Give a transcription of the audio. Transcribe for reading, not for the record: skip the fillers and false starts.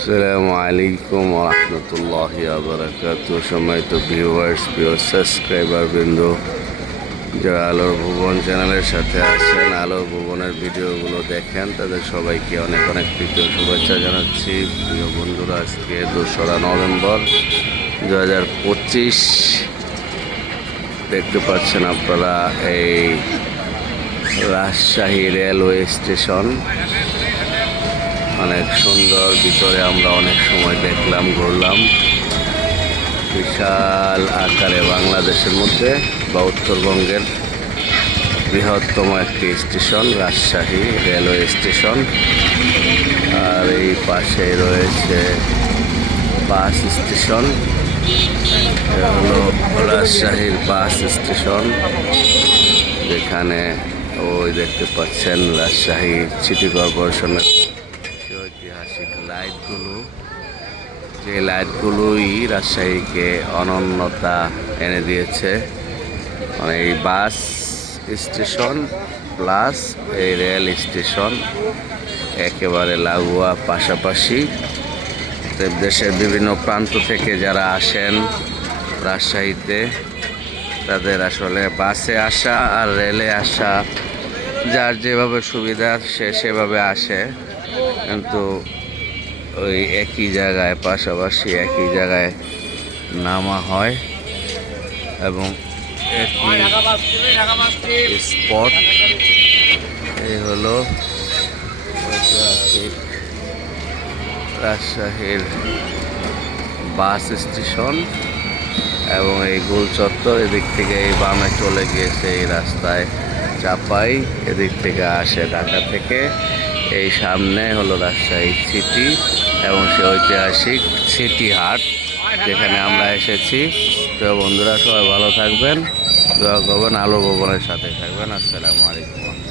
আসসালামু আলাইকুম ওয়া রাহমাতুল্লাহি ওয়া বারাকাতুহু। সম্মানিত ভিউয়ার্স, প্রিয় সাবস্ক্রাইবার বৃন্দ, যারা আলোর ভুবন চ্যানেলের সাথে আছেন, আলোর ভুবনের ভিডিওগুলো দেখেন, তাদের সবাইকে অনেক অনেক প্রীতীয় শুভেচ্ছা জানাচ্ছি। প্রিয় বন্ধুরা, আজকে 2রা নভেম্বর 2025। দেখতে পাচ্ছেন আপনারা এই রাজশাহী রেলওয়ে স্টেশন অনেক সুন্দর। ভিতরে আমরা অনেক সময় দেখলাম, ঘুরলাম। বিশাল আকারে বাংলাদেশের মধ্যে বা উত্তরবঙ্গের বৃহত্তম একটি স্টেশন রাজশাহী রেলওয়ে স্টেশন। আর এই পাশে রয়েছে বাস স্টেশন। এটা হলো রাজশাহীর বাস স্টেশন, যেখানে ওই দেখতে পাচ্ছেন রাজশাহী সিটি কর্পোরেশনের ঐতিহাসিক লাইটগুলো। যে লাইটগুলোই রাজশাহীকে অনন্যতা এনে দিয়েছে। মানে এই বাস স্টেশন প্লাস এই রেল স্টেশন একেবারে লাগোয়া, পাশাপাশি। দেশের বিভিন্ন প্রান্ত থেকে যারা আসেন রাজশাহীতে, তাদের আসলে বাসে আসা আর রেলে আসা যার যেভাবে সুবিধা সে সেভাবে আসে, কিন্তু ওই একই জায়গায় পাশাপাশি একই জায়গায় নামা হয় এবং একই স্পট। এই হলো ঐতিহাসিক রাজশাহীর বাস স্টেশন এবং এই গোল চত্বর। এদিক থেকে এই বামে চলে গিয়েছে এই রাস্তায় চাপাই, এদিক থেকে আসে ঢাকা থেকে। এই সামনে হলো রাজশাহী সিটি এবং সে ঐতিহাসিক সিটি হাট, যেখানে আমরা এসেছি। তো বন্ধুরা, সবাই ভালো থাকবেন, দোয়া করবেন, আলো ভবনের সাথে থাকবেন। আসসালামু আলাইকুম।